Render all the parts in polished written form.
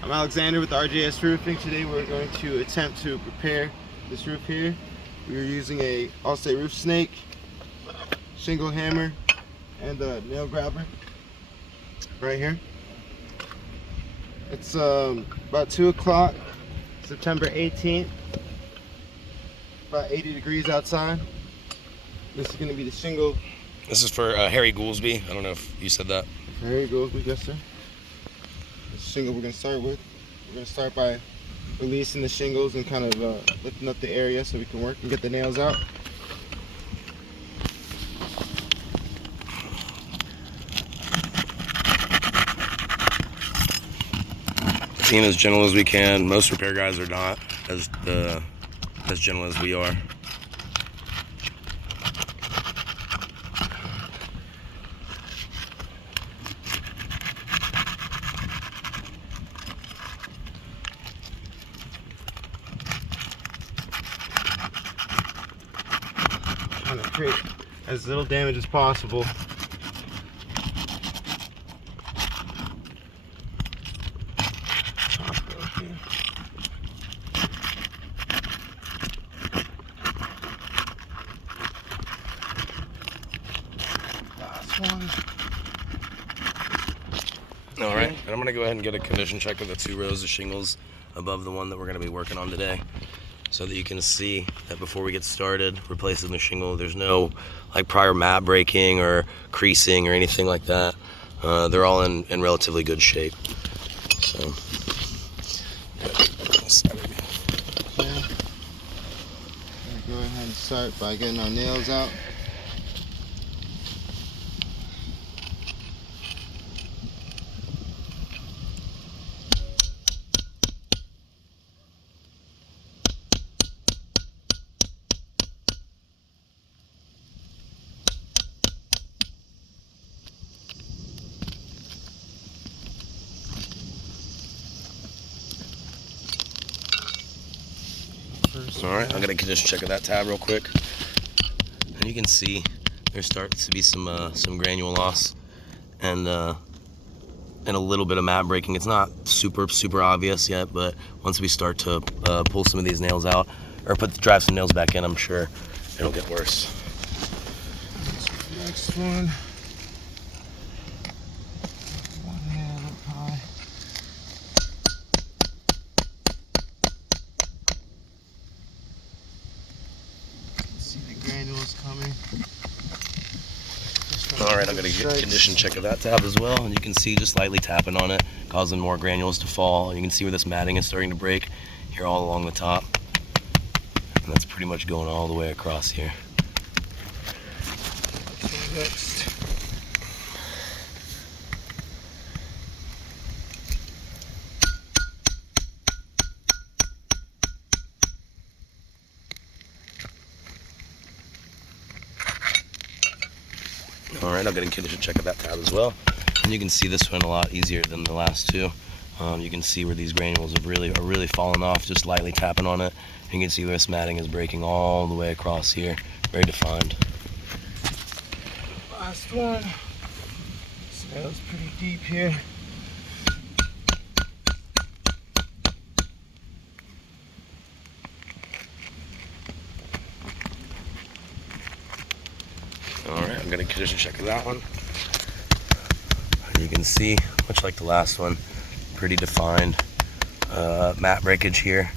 I'm Alexander with RJS Roofing. Today we're going to attempt to repair this roof here. We're using a Allstate roof snake, shingle hammer, and a nail grabber right here. It's about 2 o'clock, September 18th, about 80 degrees outside. This is going to be the shingle. This is for Harry Goolsby. I don't know if you said that. There you go, yes sir. This shingle we're going to start with. We're going to start by releasing the shingles and kind of lifting up the area so we can work and get the nails out. Being as gentle as we can. Most repair guys are not as gentle as we are. Trying to create as little damage as possible. Last one. All right, and I'm gonna go ahead and get a condition check of the 2 rows of shingles above the one that we're gonna be working on today, so that you can see that before we get started replacing the shingle, there's no like prior mat breaking or creasing or anything like that. They're all in relatively good shape. So, Yeah. Go ahead and start by getting our nails out. all right, I'm gonna condition check of that tab real quick, and you can see there starts to be some granule loss and a little bit of mat breaking. It's not super obvious yet, but once we start to pull some of these nails out or drive some nails back in, I'm sure it'll get worse. Next one. One nail up high. See the granules coming. All right, I'm gonna get a condition check of that tab as well, and you can see just lightly tapping on it, causing more granules to fall. And you can see where this matting is starting to break here all along the top, and that's pretty much going all the way across here. Next. All right, I'm getting a condition check of that tab as well, and you can see this one a lot easier than the last 2. You can see where these granules are really falling off, just lightly tapping on it. You can see where this matting is breaking all the way across here, very defined. Last one. Smells pretty deep here. All right, I'm gonna condition check of that one. And you can see, much like the last one, pretty defined mat breakage here,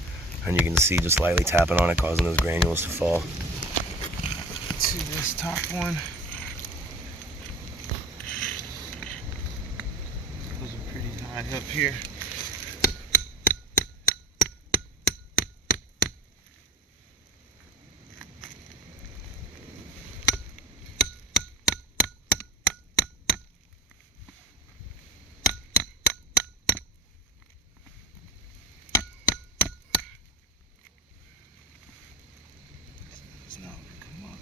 and you can see just lightly tapping on it, causing those granules to fall. To this top one. Those are pretty high up here. It's not gonna come up.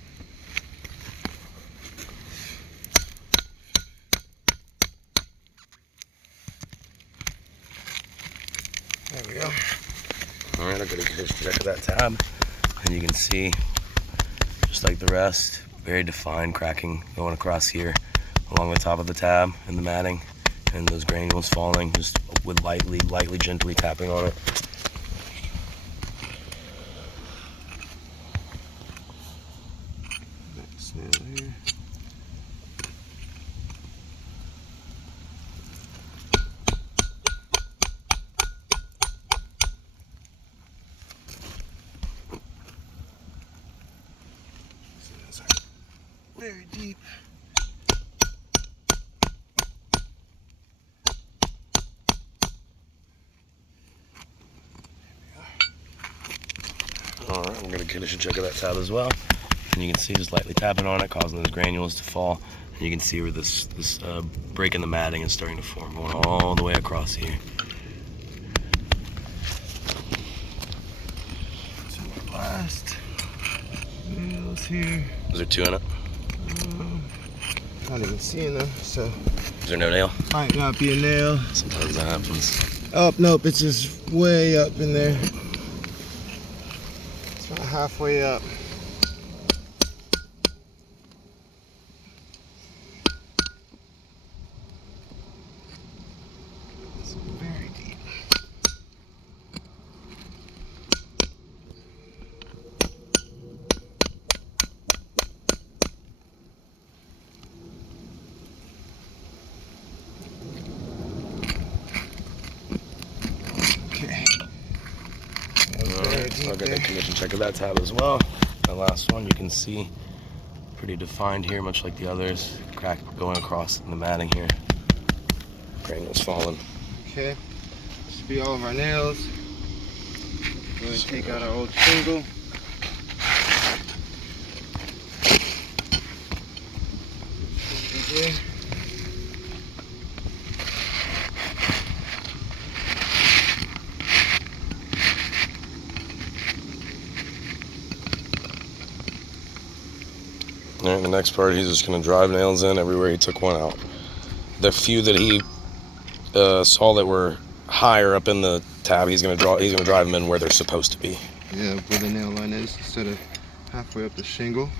There we go. All right, I'm gonna condition check of that tab, and you can see, just like the rest, very defined cracking going across here along the top of the tab and the matting. and those granules falling just with lightly, gently tapping on it. Next nail here. Very deep. All right, we're going to condition check of that tab as well. And you can see just lightly tapping on it, causing those granules to fall. And you can see where this break in the matting is starting to form, going all the way across here. So the last nails here. Is there two in it? Not even seeing them, so. Is there no nail? Might not be a nail. Sometimes that happens. Oh, nope, it's just way up in there. It's about halfway up. It's very deep. Okay. I'll get a condition check of that tab as well. The last one you can see pretty defined here, much like the others. Crack going across in the matting here. Granules falling. Okay. This should be all of our nails. Go ahead and take out our old shingle. Okay. All right, the next part, he's just going to drive nails in everywhere he took one out. The few that he saw that were higher up in the tab, he's going to drive them in where they're supposed to be. Yeah, where the nail line is instead of halfway up the shingle.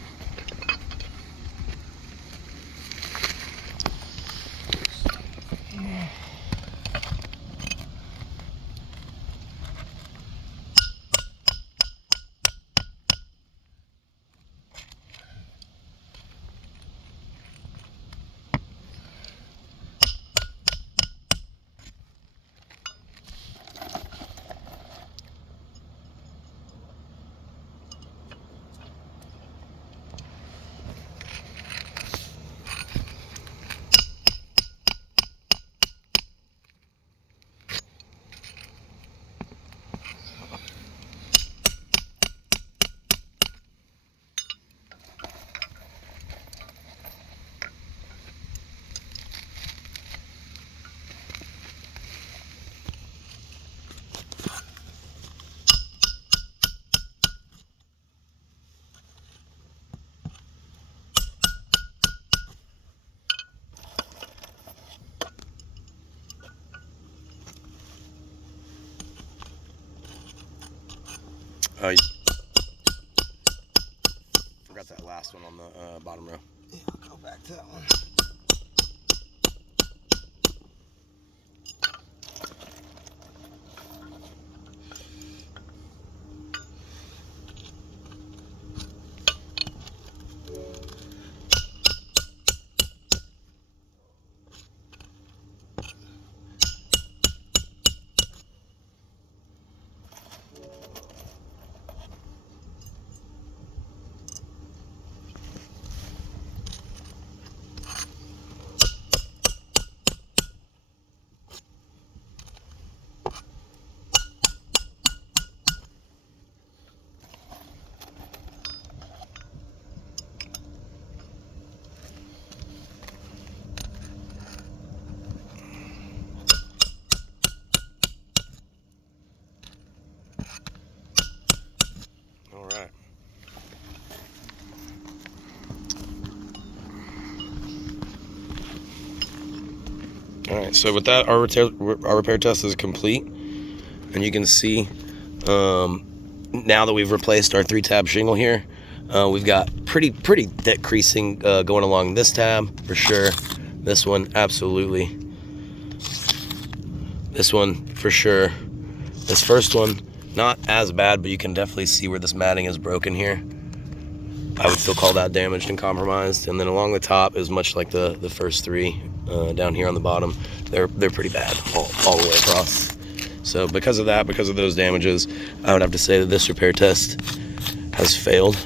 Forgot that last one on the bottom row. Yeah, I'll go back to that one. All right, so with that, our repair test is complete, and you can see now that we've replaced our 3-tab shingle here, we've got pretty thick creasing going along this tab for sure. This one, absolutely. This one for sure. This first one, not as bad, but you can definitely see where this matting is broken here. I would still call that damaged and compromised. And then along the top is much like the first three down here on the bottom. They're pretty bad all the way across. So because of that, because of those damages, I would have to say that this repair test has failed.